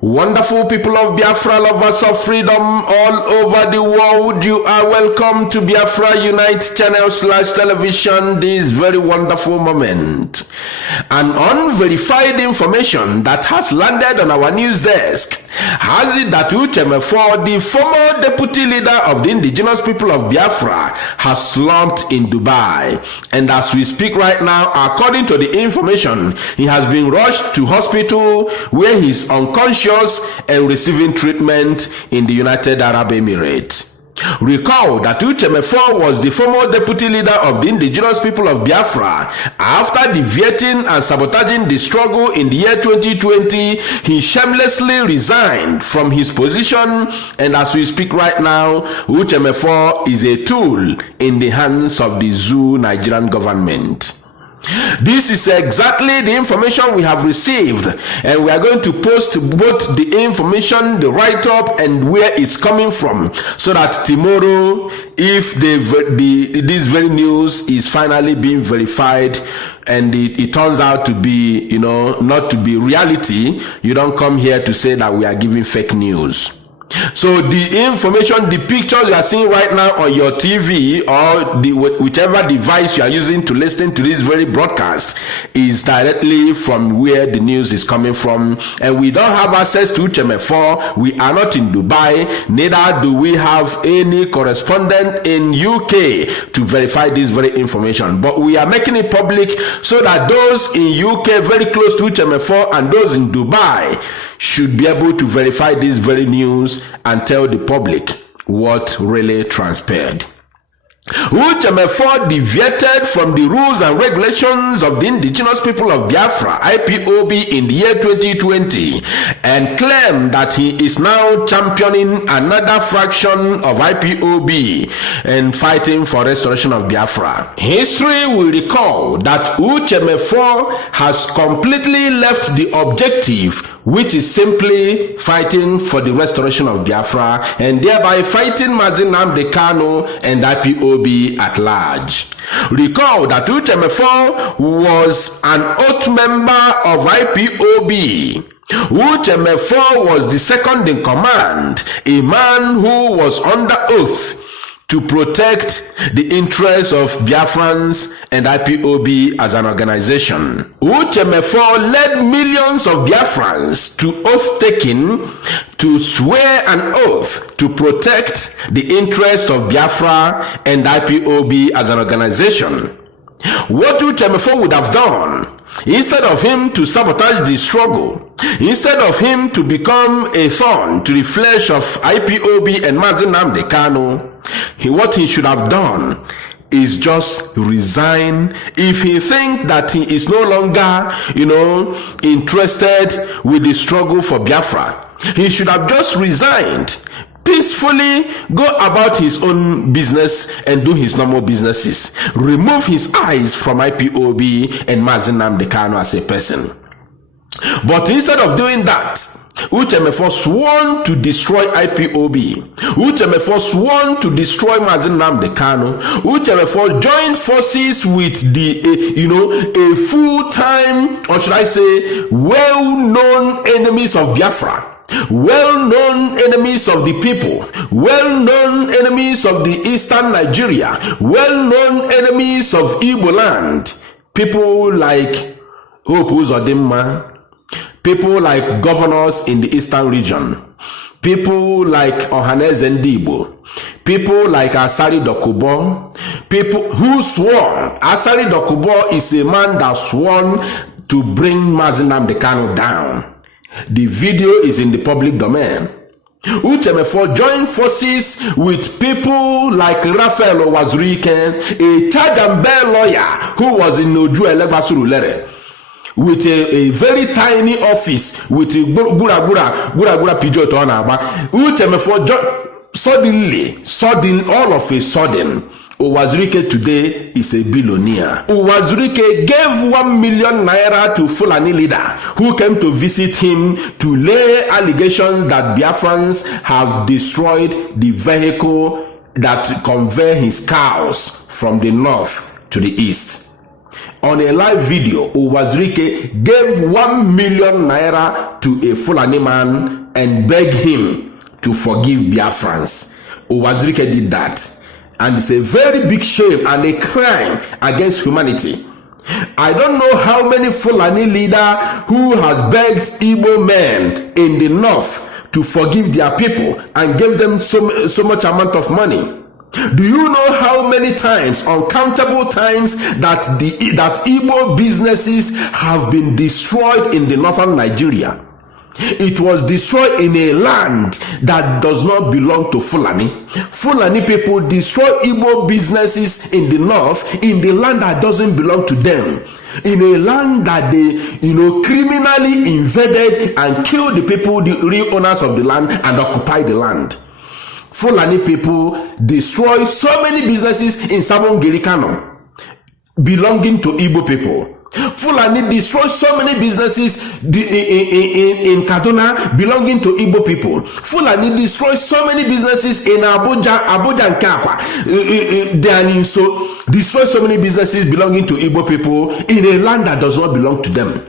Wonderful people of Biafra, lovers of freedom all over the world, you are welcome to Biafra Unite channel / television this very wonderful moment. An unverified information that has landed on our news desk has it that Uche Mefor, the former deputy leader of the indigenous people of Biafra, has slumped in Dubai. And as we speak right now, according to the information, he has been rushed to hospital where he is unconscious and receiving treatment in the United Arab Emirates. Recall that Uche Mefor was the former deputy leader of the indigenous people of Biafra. After deviating and sabotaging the struggle in the year 2020, he shamelessly resigned from his position, and as we speak right now, Uche Mefor is a tool in the hands of the Zoo Nigerian government. This is exactly the information we have received, and we are going to post both the information, the write-up, and where it's coming from, so that tomorrow, if this very news is finally being verified and it turns out to be, not to be reality, you don't come here to say that we are giving fake news. So the information, the pictures you are seeing right now on your TV or whichever device you are using to listen to this very broadcast is directly from where the news is coming from. And we don't have access to Uche Mefor. We are not in Dubai. Neither do we have any correspondent in UK to verify this very information. But we are making it public so that those in UK very close to Uche Mefor and those in Dubai should be able to verify this very news and tell the public what really transpired. Uche Mefor deviated from the rules and regulations of the indigenous people of Biafra, IPOB, in the year 2020 and claimed that he is now championing another fraction of IPOB and fighting for restoration of Biafra. History will recall that Uche Mefor has completely left the objective, which is simply fighting for the restoration of Biafra and thereby fighting Mazi Nnamdi Kanu and IPOB at large. Recall that Uche Mefor was an oath member of IPOB. Uche Mefor was the second in command, a man who was under oath to protect the interests of Biafrans and IPOB as an organization. Uche Mefor led millions of Biafrans to oath-taking to swear an oath to protect the interests of Biafra and IPOB as an organization. What Uche Mefor would have done, instead of him to sabotage the struggle, instead of him to become a thorn to the flesh of IPOB and Mazi Nnamdi Kanu, what he should have done is just resign. If he thinks that he is no longer, interested with the struggle for Biafra, he should have just resigned, peacefully go about his own business and do his normal businesses. Remove his eyes from IPOB and Mazi Nnamdi Kanu as a person. But instead of doing that, Uche Mefor sworn to destroy IPOB. Uche Mefor sworn to destroy Mazi Nnamdi Kanu. Uche Mefor joined forces with a full-time, or should I say, well-known enemies of Biafra. Well-known enemies of the people, well-known enemies of the eastern Nigeria, well-known enemies of Igbo land, people like Hope Uzodimma, people like governors in the eastern region, people like Ohaneze Ndigbo, people like Asari Dokubo, people who swore. Asari Dokubo is a man that sworn to bring Mazi Nnamdi Kanu down. The video is in the public domain. Uche Mefor joined forces with people like Raphael Owazurike, a charge and bail lawyer who was in Oju Elebasurulere, with a very tiny office with a gura pijot on Aba. Uche Mefor suddenly, all of a sudden, Owazurike today is a billionaire. Owazurike gave 1 million naira to Fulani leader who came to visit him to lay allegations that Biafrans have destroyed the vehicle that convey his cows from the north to the east. on a live video, Uwazirike gave 1 million naira to a Fulani man and begged him to forgive Biafrans. Uwazirike did that. And it's a very big shame and a crime against humanity. I don't know how many Fulani leader who has begged Igbo men in the north to forgive their people and gave them so much amount of money. Do you know how many times, uncountable times, that Igbo businesses have been destroyed in the northern Nigeria? It was destroyed in a land that does not belong to Fulani. Fulani people destroy Igbo businesses in the north, in the land that doesn't belong to them. In a land that they, criminally invaded and killed the people, the real owners of the land, and occupied the land. Fulani people destroy so many businesses in Sabongeri Kano belonging to Igbo people. Fulani destroy so many businesses in Kaduna belonging to Igbo people. Fulani destroy so many businesses in Abuja and Kappa. Destroy so many businesses belonging to Igbo people in a land that does not belong to them.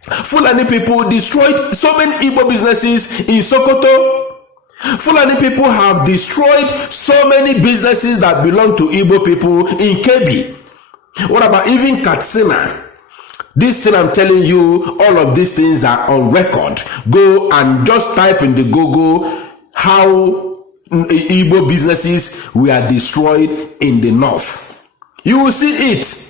Fulani people destroyed so many Igbo businesses in Sokoto. Fulani people have destroyed so many businesses that belong to Igbo people in Kebbi. What about even Katsina? This thing I'm telling you, all of these things are on record. Go and just type in the Google how Igbo businesses were destroyed in the north. You will see it.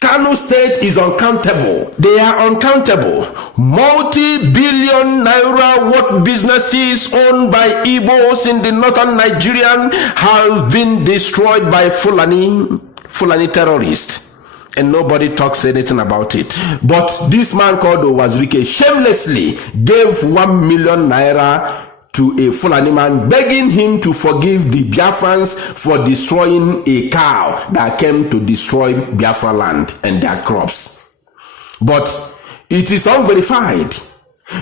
Kano State is uncountable. They are uncountable. Multi-billion naira worth businesses owned by Igbos in the northern Nigerian have been destroyed by Fulani terrorists. And nobody talks anything about it. But this man called Uwazirike shamelessly gave 1 million naira to a Fulani man, begging him to forgive the Biafrans for destroying a cow that came to destroy Biafra land and their crops. But it is unverified.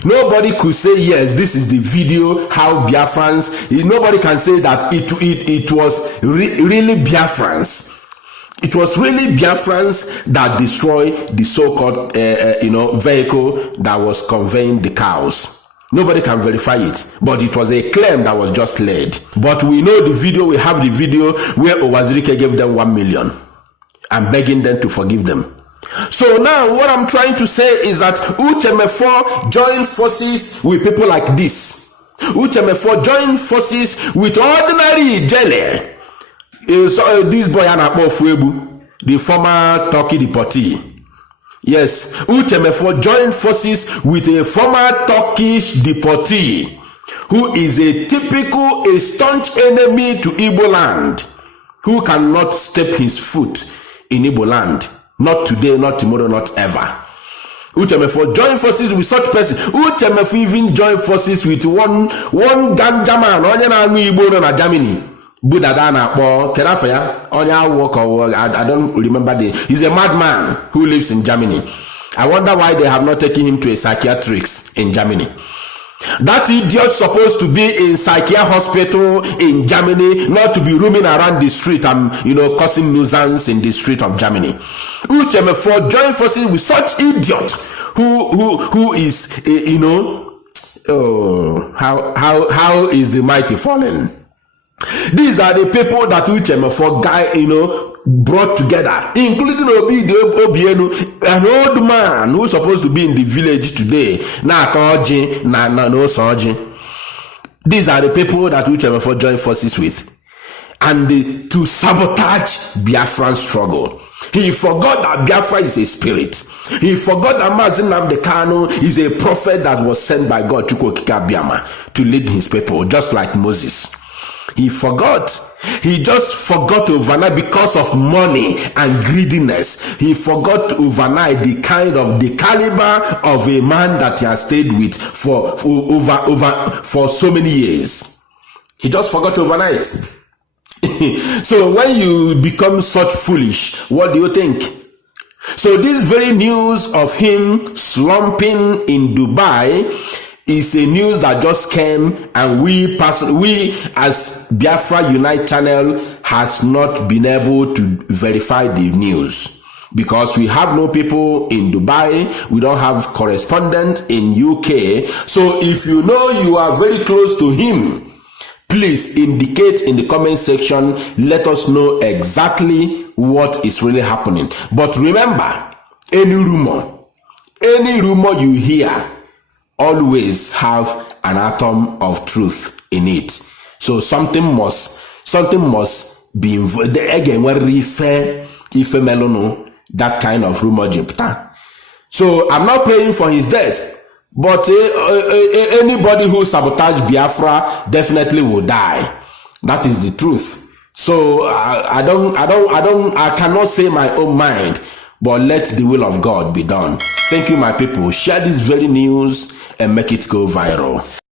Nobody could say, yes, this is the video how Biafrans, nobody can say that it was really Biafrans. It was really Biafrans that destroyed the so-called vehicle that was conveying the cows. Nobody can verify it, but it was a claim that was just laid. But we know the video, we have the video where Uwazirike gave them 1 million and begging them to forgive them. So now what I'm trying to say is that Uche Mefor joined forces with people like this. Uche Mefor joined forces with ordinary jele. This boy Fuebu, the former Turkey deportee. Yes, Uche Mefor joined forces with a former Turkish deportee who is a staunch enemy to Igbo land, who cannot step his foot in Igbo land. Not today, not tomorrow, not ever. Uche Mefor joined forces with such person. Uche Mefor even joined forces with one ganja man, Igbo na Germany. Budadana or Terafaya, I don't remember he's a madman who lives in Germany. I wonder why they have not taken him to a psychiatrist in Germany. That idiot supposed to be in psychiatric hospital in Germany, not to be roaming around the street and causing nuisance in the street of Germany. Uche Mefor joined forces with such idiot who is how is the mighty fallen? These are the people that Uche Mefor brought together, including Obienu, an old man who's supposed to be in the village today. These are the people that Uche Mefor joined forces with, and to sabotage Biafran struggle. He forgot that Biafra is a spirit. He forgot that Mazi Nnamdi Kanu is a prophet that was sent by God to lead his people, just like Moses. He forgot. He just forgot overnight because of money and greediness. He forgot overnight the caliber of a man that he has stayed with for so many years. He just forgot overnight. So when you become such foolish, what do you think? So this very news of him slumping in Dubai is a news that just came, and we as Biafra Unite channel has not been able to verify the news. because we have no people in Dubai, we don't have correspondent in UK. So if you know you are very close to him, please indicate in the comment section. Let us know exactly what is really happening. But remember, any rumor you hear always have an atom of truth in it. So something must be involved. Again, where if melono, that kind of rumor jepta. So I'm not praying for his death, but anybody who sabotage Biafra definitely will die. That is the truth. So I cannot say my own mind, but let the will of God be done. Thank you, my people. Share this very news and make it go viral.